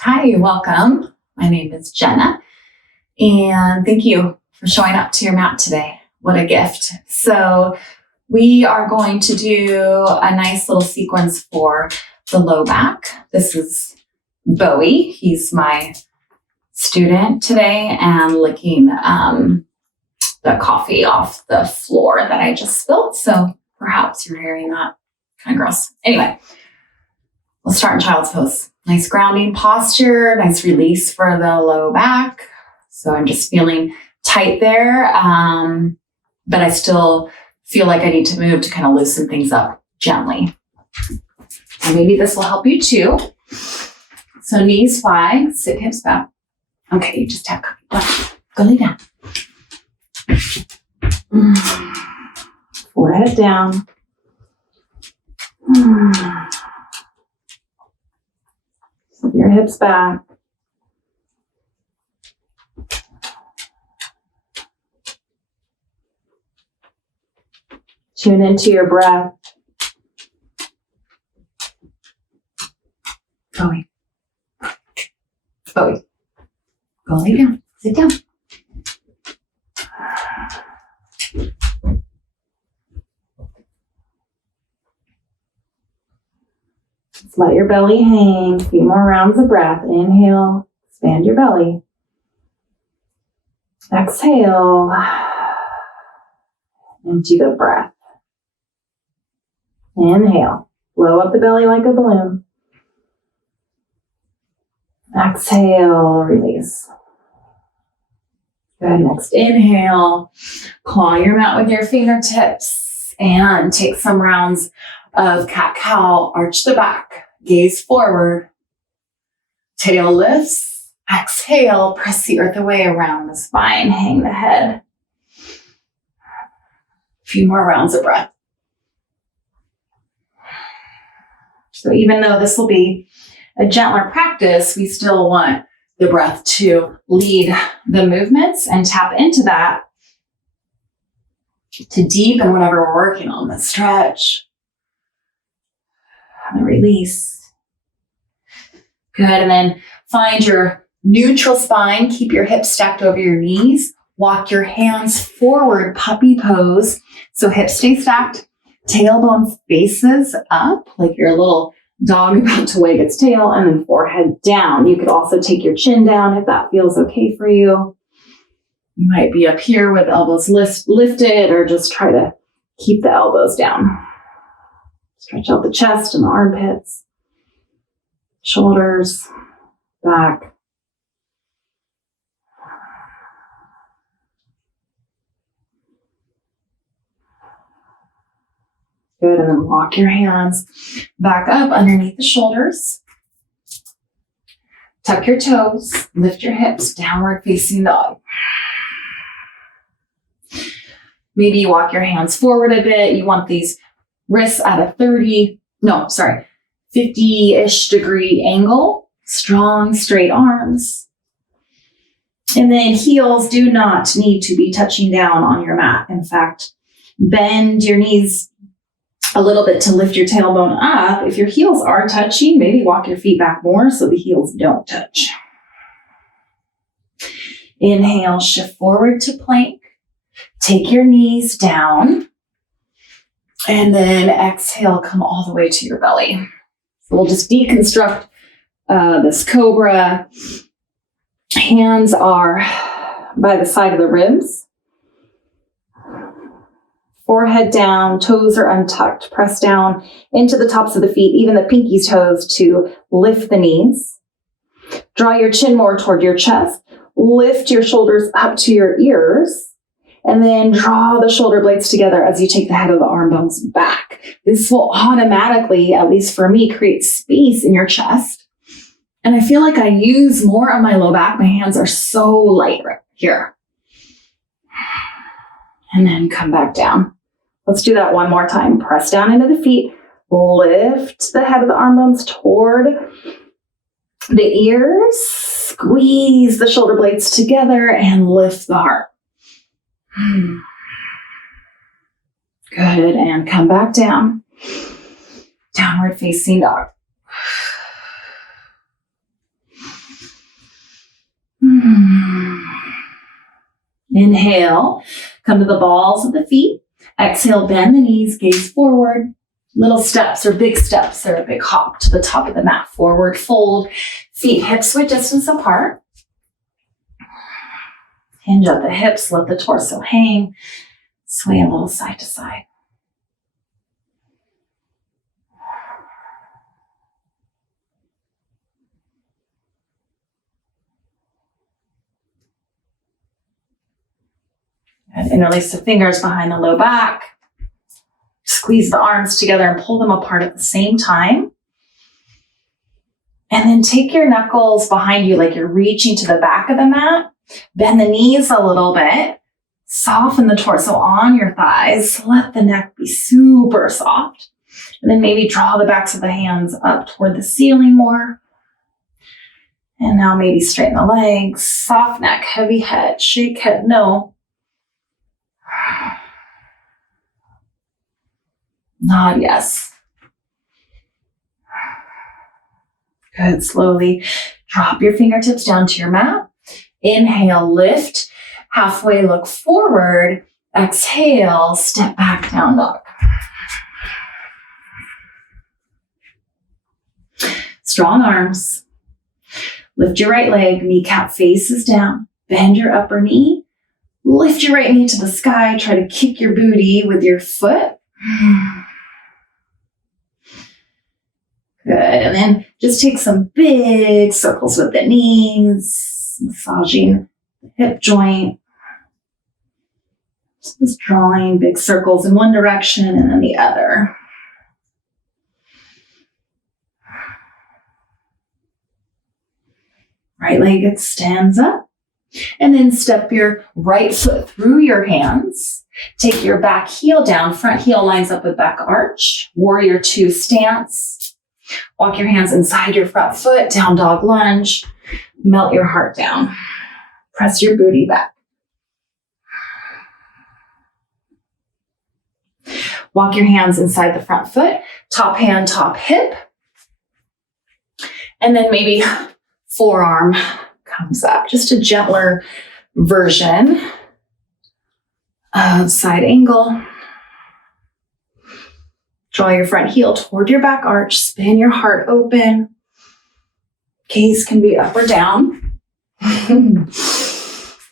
Hi, welcome. My name is Jenna, and thank you for showing up to your mat today. What a gift. So we are going to do a nice little sequence for the low back. This is Bowie. He's my student today and licking the coffee off the floor that I just spilled. So perhaps you're hearing that. Kind of gross. Anyway, let's start in child's pose. Nice grounding posture, nice release for the low back. So I'm just feeling tight there, but I still feel like I need to move to kind of loosen things up gently. And maybe this will help you too. So knees wide, sit hips back. Okay, you just have go lay down. Forehead down. Your hips back. Tune into your breath. Bowie. Bowie. Go lay down. Sit down. Just let your belly hang. A few more rounds of breath. Inhale. Expand your belly. Exhale. Empty the breath. Inhale. Blow up the belly like a balloon. Exhale. Release. Good. Next inhale. Claw your mat with your fingertips and take some rounds of cat-cow. Arch the back. Gaze forward. Tail lifts. Exhale. Press the earth away around the spine. Hang the head. A few more rounds of breath. So even though this will be a gentler practice, we still want the breath to lead the movements and tap into that to deepen whatever we're working on, the stretch, and the release. Good, and then find your neutral spine. Keep your hips stacked over your knees. Walk your hands forward, puppy pose. So hips stay stacked, tailbone faces up like you're a little dog about to wag its tail, and then forehead down. You could also take your chin down if that feels okay for you. You might be up here with elbows lifted, or just try to keep the elbows down. Stretch out the chest and the armpits, shoulders, back. Good, and then walk your hands back up underneath the shoulders. Tuck your toes, lift your hips, downward facing dog. Maybe you walk your hands forward a bit. You want these wrists at a 50-ish degree angle. Strong, straight arms. And then heels do not need to be touching down on your mat. In fact, bend your knees a little bit to lift your tailbone up. If your heels are touching, maybe walk your feet back more so the heels don't touch. Inhale, shift forward to plank. Take your knees down. And then exhale, come all the way to your belly. So we'll just deconstruct this cobra. Hands are by the side of the ribs. Forehead down, toes are untucked. Press down into the tops of the feet, even the pinky toes, to lift the knees. Draw your chin more toward your chest. Lift your shoulders up to your ears. And then draw the shoulder blades together as you take the head of the arm bones back. This will automatically, at least for me, create space in your chest. And I feel like I use more of my low back. My hands are so light right here. And then come back down. Let's do that one more time. Press down into the feet. Lift the head of the arm bones toward the ears. Squeeze the shoulder blades together and lift the heart. Good. And come back down. Downward facing dog. Inhale, come to the balls of the feet. Exhale, bend the knees, gaze forward. Little steps or big steps or a big hop to the top of the mat. Forward fold, feet hips width distance apart. Hinge at the hips, let the torso hang. Sway a little side to side. And interlace the fingers behind the low back. Squeeze the arms together and pull them apart at the same time. And then take your knuckles behind you like you're reaching to the back of the mat. Bend the knees a little bit. Soften the torso on your thighs. Let the neck be super soft. And then maybe draw the backs of the hands up toward the ceiling more. And now maybe straighten the legs. Soft neck, heavy head, shake head, no. Nod yes. Good. Slowly drop your fingertips down to your mat. Inhale, lift. Halfway look forward. Exhale, step back, down dog. Strong arms. Lift your right leg. Kneecap faces down. Bend your upper knee. Lift your right knee to the sky. Try to kick your booty with your foot. Good. And then just take some big circles with the knees, massaging the hip joint. Just drawing big circles in one direction and then the other. Right leg extends up. And then step your right foot through your hands. Take your back heel down. Front heel lines up with back arch. Warrior two stance. Walk your hands inside your front foot. Down dog lunge. Melt your heart down. Press your booty back. Walk your hands inside the front foot. Top hand, top hip. And then maybe forearm comes up. Just a gentler version of side angle. Draw your front heel toward your back arch. Spin your heart open. Gaze can be up or down.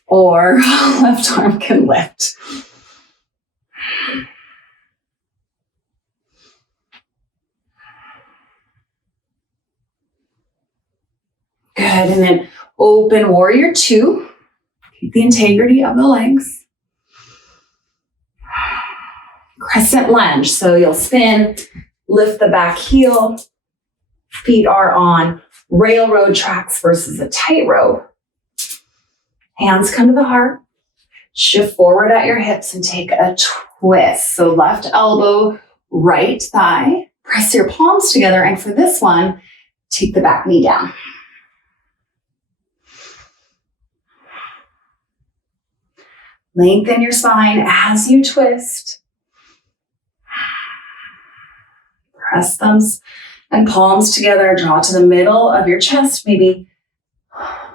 Or left arm can lift. Good. And then open warrior two. Keep the integrity of the legs. Crescent lunge. So you'll spin, lift the back heel. Feet are on railroad tracks versus a tightrope. Hands come to the heart. Shift forward at your hips and take a twist. So left elbow, right thigh. Press your palms together. And for this one, take the back knee down. Lengthen your spine as you twist. Press thumbs and palms together. Draw to the middle of your chest. Maybe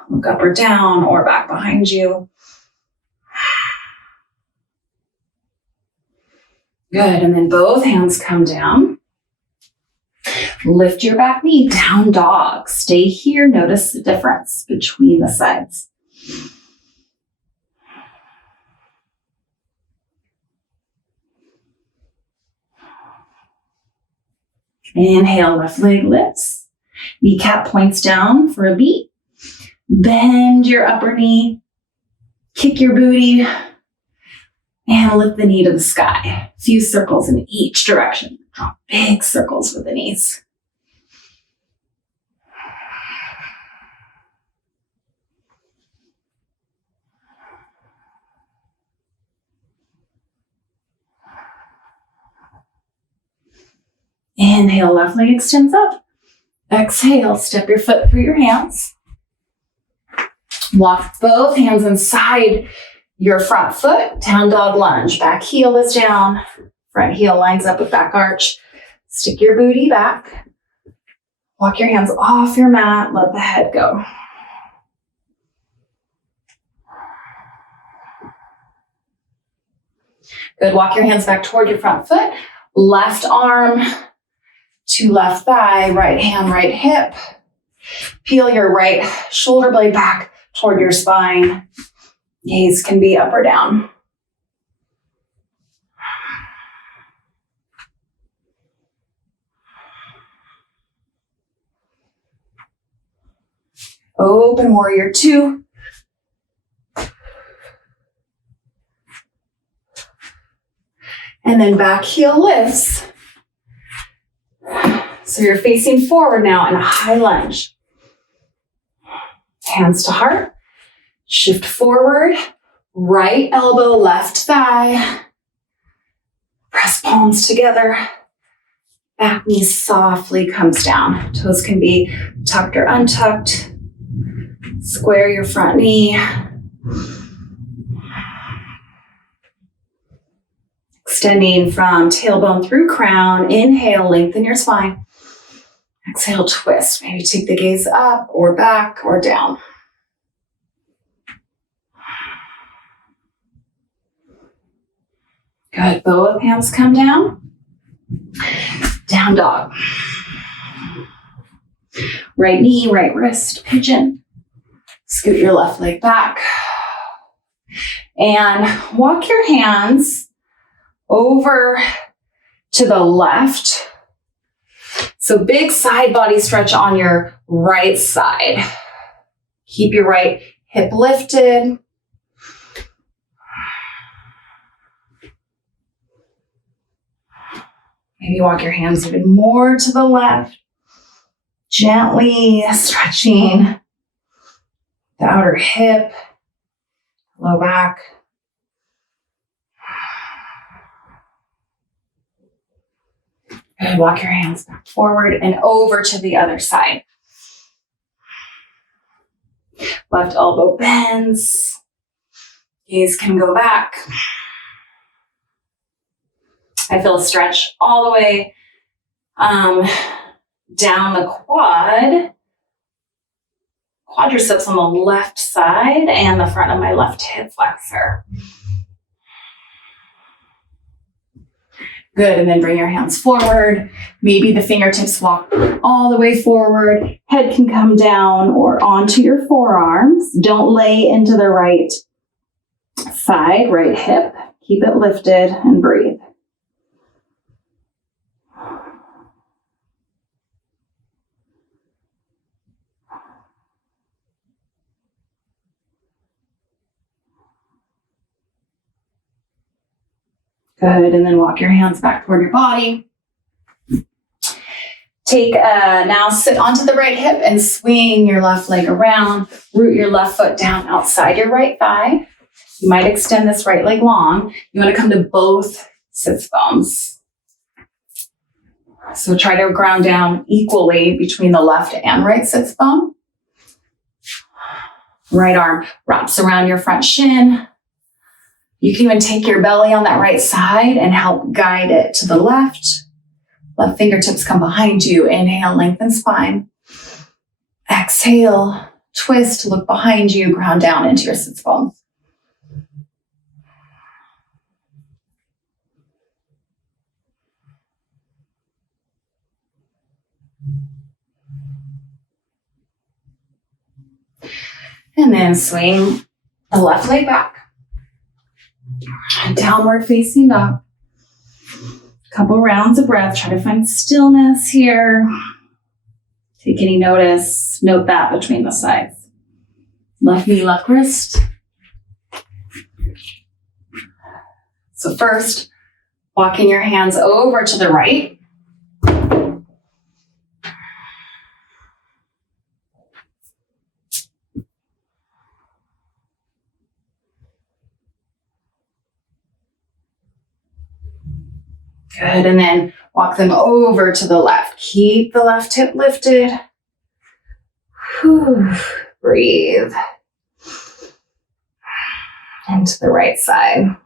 look up or down or back behind you. Good. And then both hands come down. Lift your back knee. Down dog. Stay here. Notice the difference between the sides. Inhale, left leg lifts. Kneecap points down for a beat. Bend your upper knee. Kick your booty. And lift the knee to the sky. A few circles in each direction. Draw big circles with the knees. Inhale, left leg extends up. Exhale, step your foot through your hands. Walk both hands inside your front foot. Down dog lunge. Back heel is down. Front heel lines up with back arch. Stick your booty back. Walk your hands off your mat. Let the head go. Good. Walk your hands back toward your front foot. Left arm to left thigh, right hand, right hip. Peel your right shoulder blade back toward your spine. Gaze can be up or down. Open warrior two. And then back heel lifts. So you're facing forward now in a high lunge. Hands to heart. Shift forward. Right elbow, left thigh. Press palms together. Back knee softly comes down. Toes can be tucked or untucked. Square your front knee. Extending from tailbone through crown. Inhale, lengthen your spine. Exhale, twist. Maybe take the gaze up or back or down. Good. Both hands come down. Down dog. Right knee, right wrist, pigeon. Scoot your left leg back. And walk your hands over to the left. So big side body stretch on your right side. Keep your right hip lifted. Maybe walk your hands even more to the left. Gently stretching the outer hip, low back. Good. Walk your hands back forward and over to the other side. Left elbow bends. Gaze can go back. I feel a stretch all the way down the quadriceps on the left side and the front of my left hip flexor. Good, and then bring your hands forward. Maybe the fingertips walk all the way forward. Head can come down or onto your forearms. Don't lay into the right side, right hip. Keep it lifted and breathe. Good, and then walk your hands back toward your body. Now sit onto the right hip and swing your left leg around. Root your left foot down outside your right thigh. You might extend this right leg long. You want to come to both sits bones. So try to ground down equally between the left and right sits bone. Right arm wraps around your front shin. You can even take your belly on that right side and help guide it to the left. Left fingertips come behind you. Inhale, lengthen spine. Exhale, twist, look behind you, ground down into your sits bones. And then swing the left leg back. Downward facing dog. Couple rounds of breath. Try to find stillness here. Take any notice. Note that between the sides. Left knee, left wrist. So first, walking your hands over to the right. Good, and then walk them over to the left. Keep the left hip lifted. Whew. Breathe. And to the right side.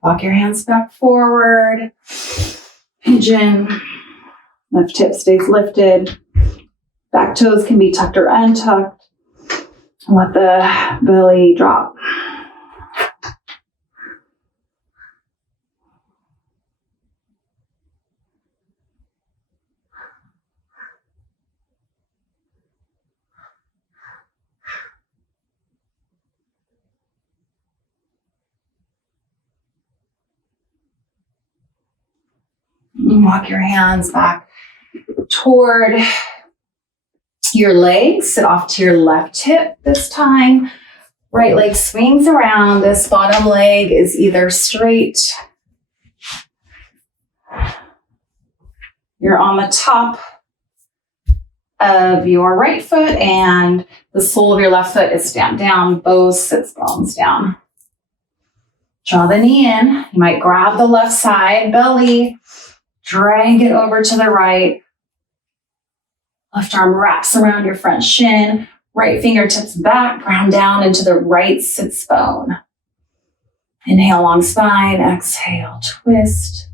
Walk your hands back forward. Pigeon. Left hip stays lifted. Back toes can be tucked or untucked. Let the belly drop. Walk your hands back toward your legs. Sit off to your left hip this time. Right leg swings around. This bottom leg is either straight. You're on the top of your right foot and the sole of your left foot is stamped down. Both sits bones down. Draw the knee in. You might grab the left side, belly, drag it over to the right. Left arm wraps around your front shin. Right fingertips back, ground down into the right sits bone. Inhale, long spine. Exhale, twist.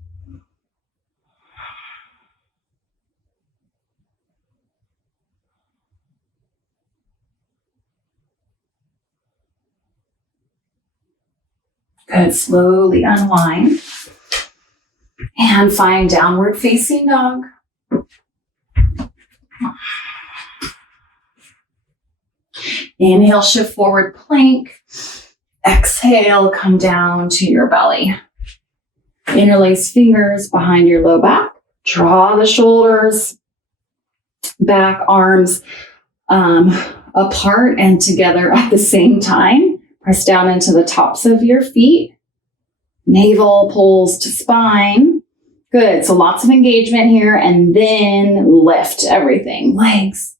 Good. Slowly unwind. And find downward facing dog. Inhale, shift forward plank. Exhale, come down to your belly. Interlace fingers behind your low back. Draw the shoulders, back, arms apart and together at the same time. Press down into the tops of your feet. Navel pulls to spine. Good. So lots of engagement here. And then lift everything. Legs.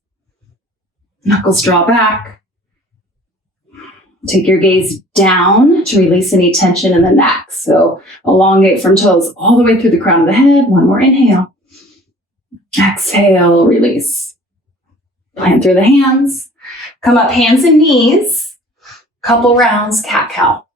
Knuckles draw back. Take your gaze down to release any tension in the neck. So elongate from toes all the way through the crown of the head. One more inhale. Exhale, release. Plant through the hands. Come up hands and knees. Couple rounds, cat-cow.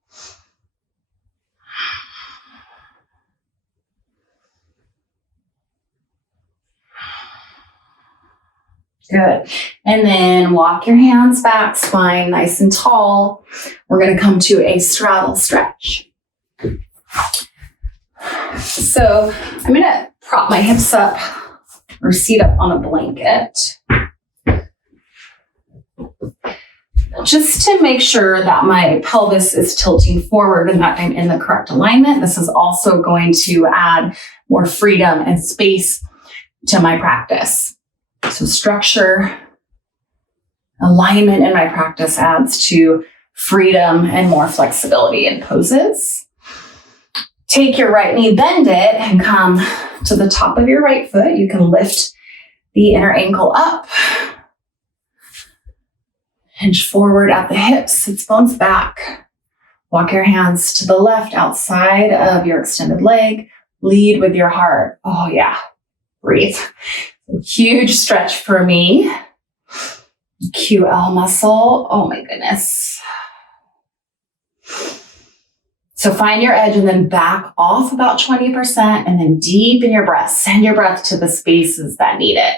Good. And then walk your hands back, spine nice and tall. We're going to come to a straddle stretch. So I'm going to prop my hips up or seat up on a blanket. Just to make sure that my pelvis is tilting forward and that I'm in the correct alignment. This is also going to add more freedom and space to my practice. So structure, alignment in my practice adds to freedom and more flexibility in poses. Take your right knee, bend it, and come to the top of your right foot. You can lift the inner ankle up. Hinge forward at the hips, sits bones back. Walk your hands to the left outside of your extended leg. Lead with your heart. Oh yeah, breathe. Huge stretch for me. QL muscle. Oh my goodness. So find your edge and then back off about 20% and then deepen your breath. Send your breath to the spaces that need it.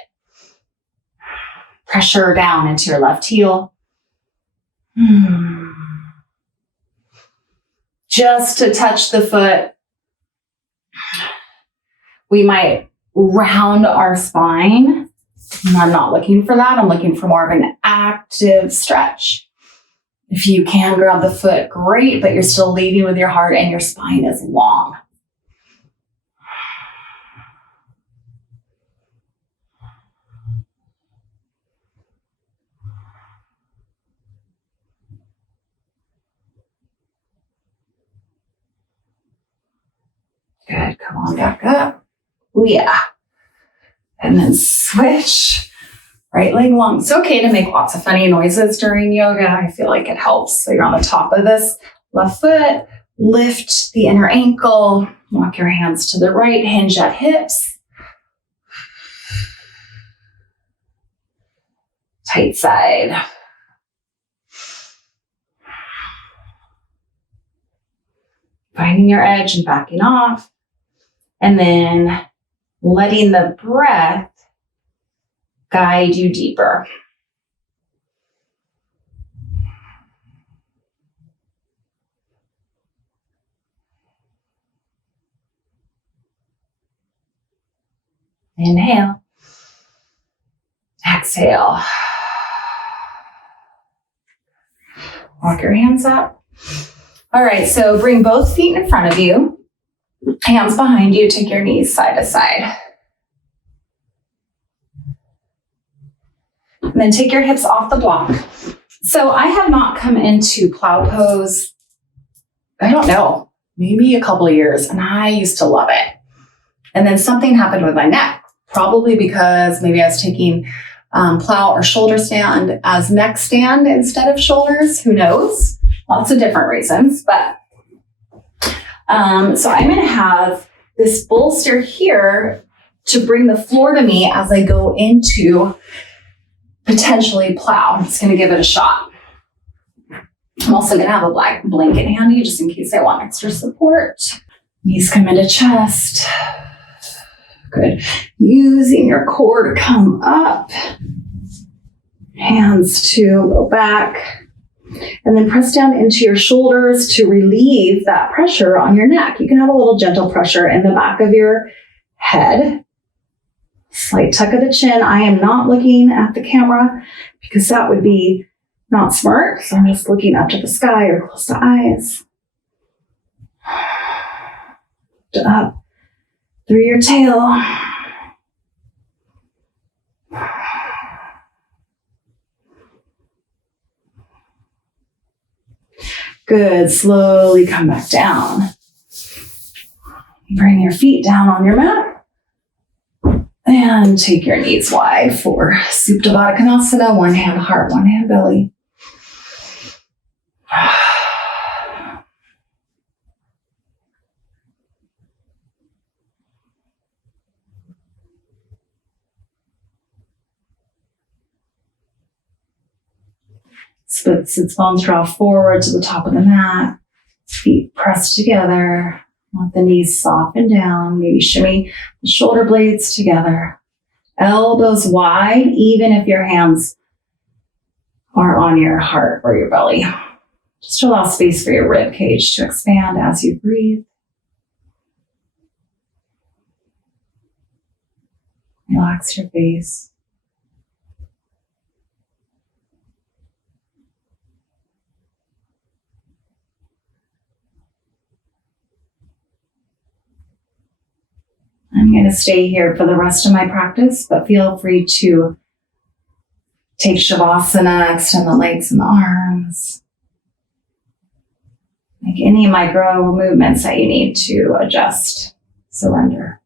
Pressure down into your left heel. Just to touch the foot. We might round our spine. I'm not looking for that. I'm looking for more of an active stretch. If you can grab the foot, great, but you're still leading with your heart and your spine is long. Good, come on back up. Oh yeah. And then switch. Right leg long. It's okay to make lots of funny noises during yoga. I feel like it helps. So you're on the top of this left foot. Lift the inner ankle. Walk your hands to the right. Hinge at hips. Tight side. Finding your edge and backing off. And then letting the breath guide you deeper. Inhale. Exhale. Walk your hands up. All right, so bring both feet in front of you. Hands behind you. Take your knees side to side. And then take your hips off the block. So I have not come into plow pose, I don't know, maybe a couple of years, and I used to love it. And then something happened with my neck, probably because maybe I was taking plow or shoulder stand as neck stand instead of shoulders. Who knows? Lots of different reasons. But so I'm going to have this bolster here to bring the floor to me as I go into potentially plow. I'm just going to give it a shot. I'm also going to have a black blanket handy just in case I want extra support. Knees come into chest. Good. Using your core to come up. Hands to go back. And then press down into your shoulders to relieve that pressure on your neck. You can have a little gentle pressure in the back of your head. Slight tuck of the chin. I am not looking at the camera because that would be not smart. So I'm just looking up to the sky or close to eyes. Up through your tail. Good. Slowly come back down. Bring your feet down on your mat. And take your knees wide for Supta Baddha Konasana. One hand heart, one hand belly. Sits bones draw forward to the top of the mat. Feet pressed together. Let the knees soften down. Maybe shimmy the shoulder blades together. Elbows wide, even if your hands are on your heart or your belly. Just allow space for your rib cage to expand as you breathe. Relax your face. I'm going to stay here for the rest of my practice, but feel free to take Shavasana, extend the legs and the arms. Make any micro movements that you need to adjust, surrender.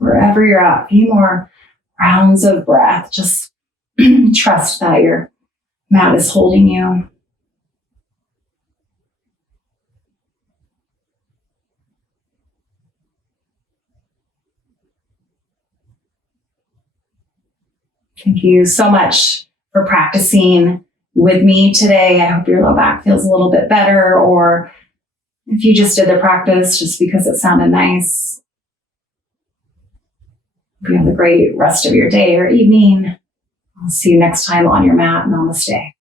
Wherever you're at, a few more rounds of breath. Just trust that your mat is holding you. Thank you so much for practicing with me today. I hope your low back feels a little bit better, or if you just did the practice just because it sounded nice. Hope you have a great rest of your day or evening. I'll see you next time on your mat. Namaste.